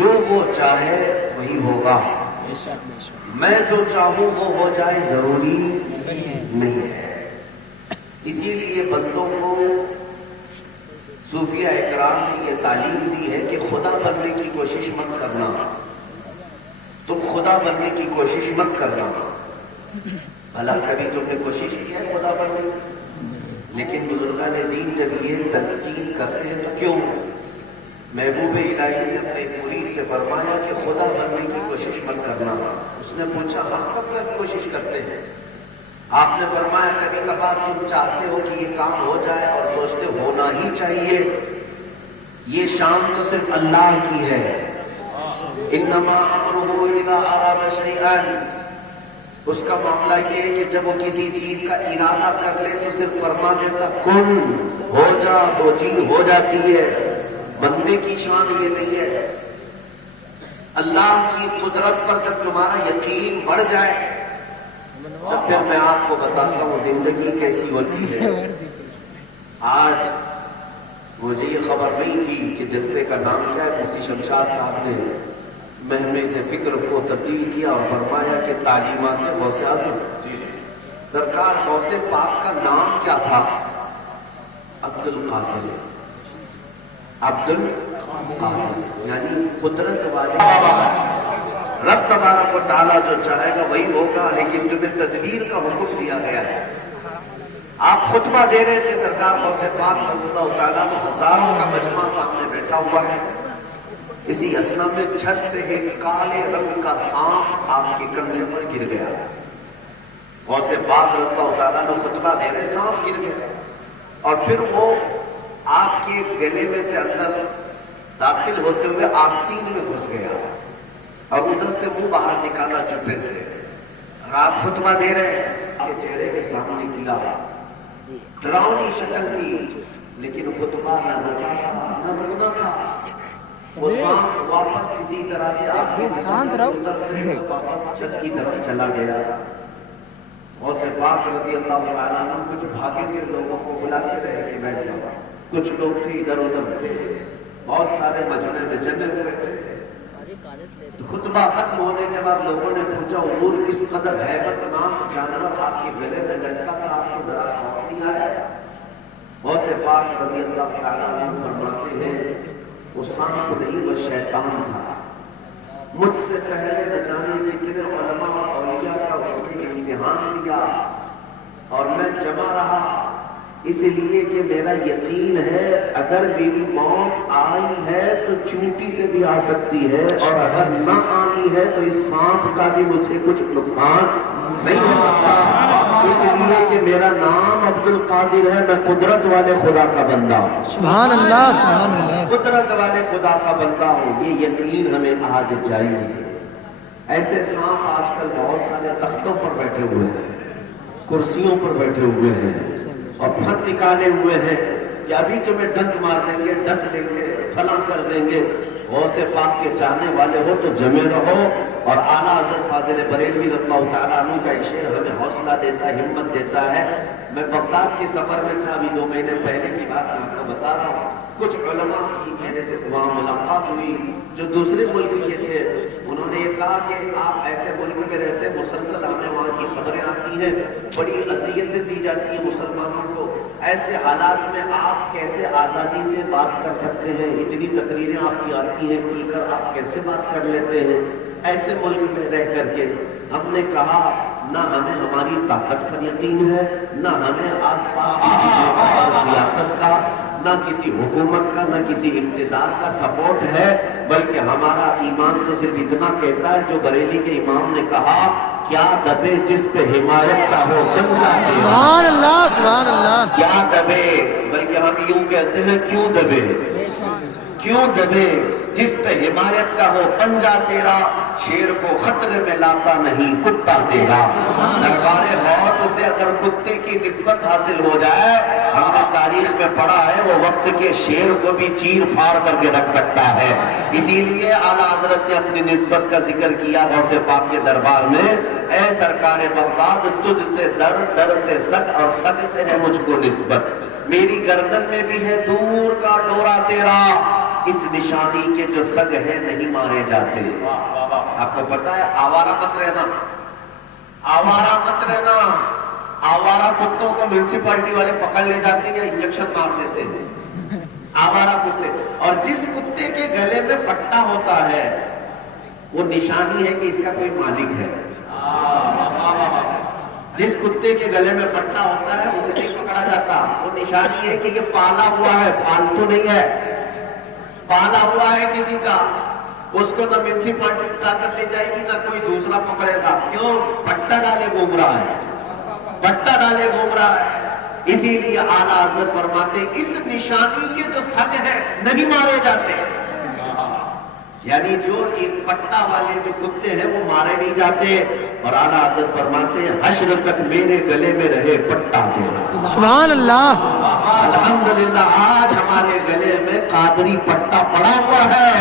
جو وہ چاہے وہی ہوگا، میں جو چاہوں وہ ہو جائے ضروری نہیں ہے۔ اسی لیے بندوں کو صوفیہ اکرام نے یہ تعلیم دی ہے کہ خدا بننے کی کوشش مت کرنا، تم خدا بننے کی کوشش مت کرنا۔ بھلا کبھی تم نے کوشش کی ہے خدا بننے کی؟ لیکن بزرگان دین جب یہ تلقین کرتے ہیں تو کیوں؟ محبوب الہی نے اپنے مرید سے فرمایا کہ خدا بننے کی کوشش مت کرنا۔ اس نے پوچھا ہم کب کب کوشش کرتے ہیں؟ آپ نے فرمایا کبھی کبھار تم چاہتے ہو کہ یہ کام ہو جائے اور سوچتے ہونا ہی چاہیے، یہ شان تو صرف اللہ کی ہے۔ انما امرہ اذا اراد شیئا، اس کا معاملہ یہ ہے کہ جب وہ کسی چیز کا ارادہ کر لے تو صرف فرما دیتا کن ہو جا، تو چیز ہو جاتی ہے۔ بندے کی شان یہ نہیں ہے۔ اللہ کی قدرت پر جب تمہارا یقین بڑھ جائے تب پھر میں آپ کو بتاتا ہوں زندگی کیسی ہوتی ہے۔ آج مجھے یہ خبر نہیں تھی کہ جلسے کا نام کیا ہے۔ مفتی شمشاد صاحب نے مہمے سے فکر کو تبدیل کیا اور فرمایا کہ تعلیمات غوث اعظم سرکار غوث پاک کا نام کیا تھا؟ عبد القادر، عبد القادر یعنی قدرت والے۔ رب تبارک و تعالیٰ جو چاہے گا وہی ہوگا، لیکن تمہیں تدبیر کا حکم دیا گیا ہے۔ آپ خطبہ دے رہے تھے، سرکار غوث پاک رضی اللہ تعالیٰ میں ہزاروں کا مجمع سامنے بیٹھا ہوا ہے۔ اسی اسنا میں چھت سے ایک کالے رنگ کا سانپ آپ کے کندھے پر گر گیا۔ غوث پاک رضی اللہ تعالیٰ نے خطبہ دے رہے، سانپ گر گیا اور پھر وہ آپ کے گلے میں سے اندر داخل ہوتے ہوئے آستین میں گھس گیا اور ادھر سے منہ باہر نکالا چپے سے۔ اور آپ خطبہ دے رہے ہیں، آپ کے چہرے کے سامنے گلا ڈراؤنی شکل تھی، لیکن خطبہ نہ رونا تھا نہ رونا تھا۔ وہ سانپ واپس اسی طرح سے آپ کے جسم سے اترتے ہوئے واپس چھت کی طرف چلا گیا۔ غوث پاک رضی اللہ تعالیٰ عنہ کچھ بھاگے ہوئے لوگوں کو بلاتے رہے کہ بیٹھ جاؤ۔ کچھ لوگ تھے ادھر ادھر تھے، بہت سارے مجمع میں جمے ہوئے تھے۔ خطبہ ختم ہونے کے بعد لوگوں نے پوچھا حضور اس قدر ہیبت ناک جانور آپ کے گلے میں لٹکا تھا، آپ کو ذرا خوف نہیں آیا؟ غوث پاک رضی اللہ تعالیٰ عنہ فرماتے ہیں وہ سانپ نہیں، وہ شیطان تھا۔ مجھ سے پہلے نہ جانے کتنے علماء اور اولیاء کا اس نے امتحان دیا اور میں جمع رہا، اس لیے کہ میرا یقین ہے اگر میری موت آئی ہے تو چونٹی سے بھی آ سکتی ہے، اور اگر نہ آئی ہے تو اس سانپ کا بھی مجھے کچھ نقصان نہیں ہو سکتا، اس لیے کہ میرا نام عبد القادر ہے، میں قدرت والے خدا کا بندہ ہوں۔ سبحان اللہ، سبحان اللہ، قدرت والے خدا کا بندہ ہوں، یہ یقین ہمیں آج چاہیے۔ ایسے سانپ آج کل بہت سارے تختوں پر بیٹھے ہوئے ہیں، کرسیوں پر بیٹھے ہوئے ہیں اور پھن نکالے ہوئے ہیں کہ ابھی تمہیں ڈنک مار دیں گے، ڈس لیں گے، فلاں کر دیں گے۔ غوث پاک کے چاہنے والے ہو تو جمے رہو۔ اور اعلیٰ حضرت فاضل بریلوی رضی اللہ تعالیٰ عنہ کا ایک شعر ہمیں حوصلہ دیتا ہے، ہمت دیتا ہے۔ میں بغداد کے سفر میں تھا، ابھی 2 مہینے پہلے کی بات میں آپ کو بتا رہا ہوں۔ کچھ علماء کی میرے سے وہاں ملاقات ہوئی جو دوسرے ملک کے تھے۔ انہوں نے یہ کہا کہ آپ ایسے ملک میں رہتے ہیں، مسلسل ہمیں وہاں کی خبریں آتی ہیں، بڑی اذیتیں دی جاتی ہیں مسلمانوں کو، ایسے حالات میں آپ کیسے آزادی سے بات کر سکتے ہیں؟ اتنی تقریریں آپ کی آتی ہیں، کھل کر آپ کیسے بات کر لیتے ہیں ایسے ملک میں رہ کر کے؟ ہم نے کہا نہ ہمیں ہماری طاقت پر یقین ہے، نہ ہمیں آس پاس کی سیاست کا، نہ کسی حکومت کا، نہ کسی اقتدار کا سپورٹ ہے، بلکہ ہمارا ایمان تو صرف اتنا کہتا ہے جو بریلی کے امام نے کہا، کیا دبے جس پہ حمایت کا ہو بندہ۔ سبحان اللہ، سبحان اللہ، کیا دبے، بلکہ ہم یوں کہتے ہیں کیوں دبے، کیوں دبے جس پہ حمایت کا ہو پنجہ تیرا، شیر کو خطرے میں لاتا نہیں کتا تیرا۔ دربار غوث سے اگر کتے کی نسبت حاصل ہو جائے، ہم نے تاریخ میں پڑھا ہے وہ وقت کے شیر کو بھی چیر پھاڑ کر کے رکھ سکتا ہے۔ اسی لیے اعلیٰ حضرت نے اپنی نسبت کا ذکر کیا غوث پاک کے دربار میں، اے سرکار بغداد تجھ سے در، در سے سگ اور سگ سے ہے مجھ کو نسبت، میری گردن میں بھی ہے دور کا ڈورا تیرا، اس نشانی کے جو سگ ہیں نہیں مارے جاتے. آپ کو پتا ہے آوارہ مت رہنا, آوارہ مت رہنا. آوارہ کتوں کو میونسپلٹی والے پکڑ لے جاتے ہیں یا انجیکشن مار دیتے ہیں. آوارہ کتے. اور جس کتے کے گلے میں پٹا ہوتا ہے وہ نشانی ہے کہ اس کا کوئی مالک ہے. جس کتے کے گلے میں پٹا ہوتا ہے اسے نہیں پکڑا جاتا. وہ نشانی ہے کہ یہ پالا ہوا ہے, پالتو نہیں ہے. پالا ہوا ہے کسی کا, اس کو نہ میونسپلٹی اٹھا کر لے جائے گی نہ کوئی دوسرا پکڑے گا. کیوں؟ پٹا ڈالے گھوم رہا ہے, پٹا ڈالے گھوم رہا ہے. اسی لیے اعلیٰ حضرت فرماتے اس نشانی کے جو سگ ہیں نہیں مارے جاتے. یعنی جو ایک پٹا والے جو کتے ہیں وہ مارے نہیں جاتے. اور اعلیٰ حضرت فرماتے ہیں حشر تک میرے گلے میں رہے پٹا تیرا. سبحان اللہ. الحمدللہ آج ہمارے گلے میں قادری پٹا پڑا ہوا ہے.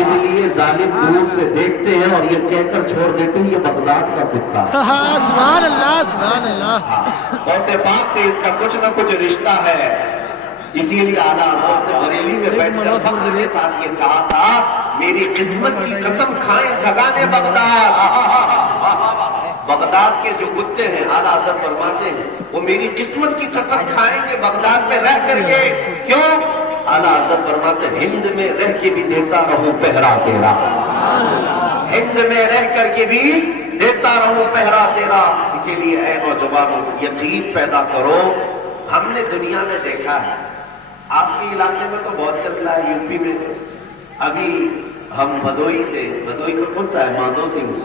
اس لیے ظالم دور سے دیکھتے ہیں اور یہ کہہ کر چھوڑ دیتے ہیں یہ بغداد کا کتا. سبحان اللہ سبحان اللہ. غوث پاک سے اس کا کچھ نہ کچھ رشتہ ہے. اسی لیے اعلیٰ حضرت نے بریلی میں بیٹھ کر فخر کے ساتھ یہ کہا تھا میری قسمت کی قسم کھائیں سگانے بغداد. بغداد کے جو کتے ہیں اعلیٰ حضرت فرماتے ہیں وہ میری قسمت کی قسم کھائیں گے بغداد میں رہ کر کے. کیوں؟ اعلیٰ حضرت فرماتے ہیں ہند میں رہ کے بھی دیتا رہوں پہرا تیرا. ہند میں رہ کر کے بھی دیتا رہوں پہرا تیرا. اسی لیے اے نوجوانوں یقین پیدا کرو. ہم نے دنیا میں دیکھا ہے, آپ کے علاقے میں تو بہت چلتا ہے, یو پی میں. ابھی ہم بھدوئی سے, بھدوئی کا کون سا ہے, مادھو سنگھ,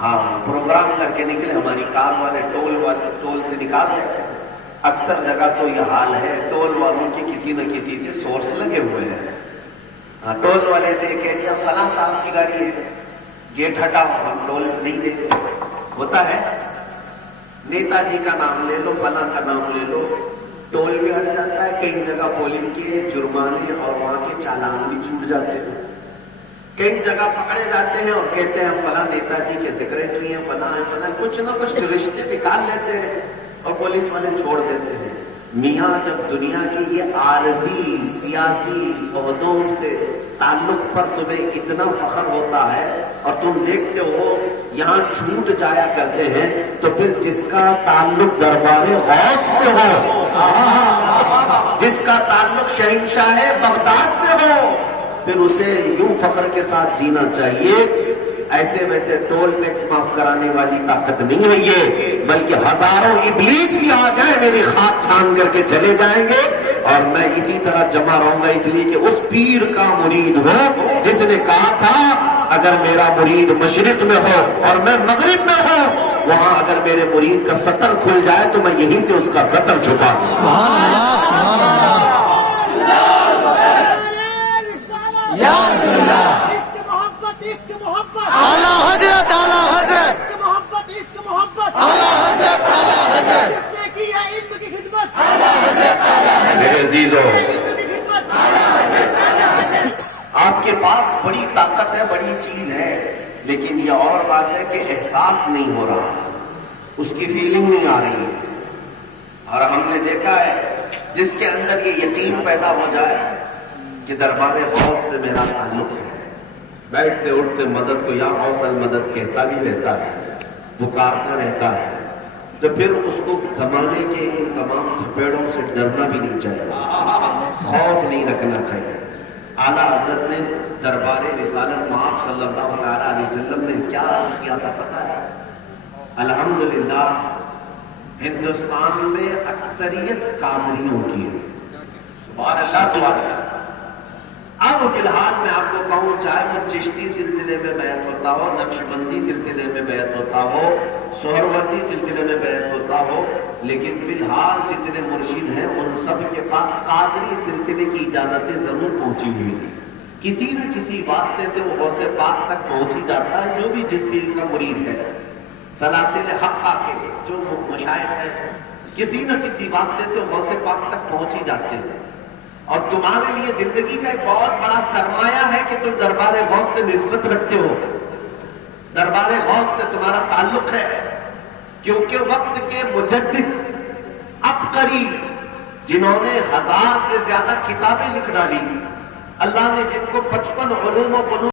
ہاں پروگرام کر کے نکلے. ہماری کار والے ٹول سے نکال رہے تھے. اکثر جگہ تو یہ حال ہے ٹول والوں کی کسی نہ کسی سے سورس لگے ہوئے ہیں. ٹول والے سے کہہ دیا فلاں صاحب کی گاڑی ہے, گیٹ ہٹاؤ, ہم ٹول نہیں دیتے. ہوتا ہے نیتا جی کا نام لے لو, فلاں کا نام لے لو, ٹول بھی ہٹ جاتا ہے. کئی جگہ پولیس کے جرمانے اور وہاں کے چالان بھی چھوٹ جاتے ہیں. کئی جگہ پکڑے جاتے ہیں اور کہتے ہیں ہم فلاں نیتا جی کے سیکریٹری ہیں, فلاں ہیں فلاں, کچھ نہ کچھ رشتے نکال لیتے ہیں اور پولیس والے چھوڑ دیتے ہیں. میاں جب دنیا کی یہ عارضی سیاسی عہدوں سے تعلق پر تمہیں اتنا فخر ہوتا ہے اور تم دیکھتے ہو یہاں چھوٹ جایا کرتے ہیں, تو پھر جس کا تعلق دربار غوث سے ہو, جس کا تعلق شہنشاہ بغداد سے ہو, پھر اسے یوں فخر کے ساتھ جینا چاہیے. ایسے ویسے ٹول ٹیکس معاف کرانے والی طاقت نہیں ہے یہ, بلکہ ہزاروں ابلیس بھی آ جائیں میری خاک چھان کر کے چلے جائیں گے اور میں اسی طرح جمع رہوں گا. اس لیے کہ اس پیر کا مرید ہوں جس نے کہا تھا اگر میرا مرید مشرق میں ہو اور میں مغرب میں ہوں, وہاں اگر میرے مرید کا سطر کھل جائے تو میں یہیں سے اس کا سطر چھپا. سبحان اللہ سبحان اللہ. یا رسول اللہ. اعلیٰ حضرت اعلیٰ حضرت اعلیٰ حضرت اعلیٰ حضرت اعلیٰ حضرت. میرے عزیزو آپ کے پاس بڑی طاقت ہے, بڑی چیز ہے, لیکن یہ اور بات ہے کہ احساس نہیں ہو رہا, اس کی فیلنگ نہیں آ رہی ہے. اور ہم نے دیکھا ہے جس کے اندر یہ یقین پیدا ہو جائے کہ دربار غوث سے میرا تعلق ہے, بیٹھتے اٹھتے مدد کو یا غوث المدد کہتا بھی رہتا ہے, پکارتا رہتا ہے, تو پھر اس کو زمانے کے ان تمام تھپیڑوں سے ڈرنا بھی نہیں چاہیے, خوف نہیں رکھنا چاہیے. اعلیٰ حضرت نے دربار رسالت مآب صلی اللہ علیہ وسلم نے کیا کیا تھا پتہ ہے؟ الحمدللہ ہندوستان میں اکثریت قادریوں کی ہے. سبحان اللہ سبحان اللہ. اب فی الحال میں آپ کو کہوں چاہے وہ چشتی سلسلے میں بیعت ہوتا ہو, نقشبندی سلسلے میں بیعت ہوتا ہو, سہروردی سلسلے میں بیعت ہوتا ہو, لیکن فی الحال جتنے مرشد ہیں ان سب کے پاس قادری سلسلے کی اجازتیں ضرور پہنچی ہوئی ہیں. کسی نہ کسی واسطے سے وہ غوث پاک تک پہنچ ہی جاتا ہے جو بھی جس پیر کا مرید ہے. سلاسل حقہ کے جو مشائخ ہیں کسی نہ کسی واسطے سے غوث پاک تک پہنچ ہی جاتے ہیں. اور تمہارے لیے زندگی کا ایک بہت بڑا سرمایہ ہے کہ تم دربار غوث سے نسبت رکھتے ہو, دربار غوث سے تمہارا تعلق ہے, کیونکہ وقت کے مجدد عبقری جنہوں نے 1000 سے زیادہ کتابیں لکھ ڈالی, اللہ نے جن کو 55 علوم و فنون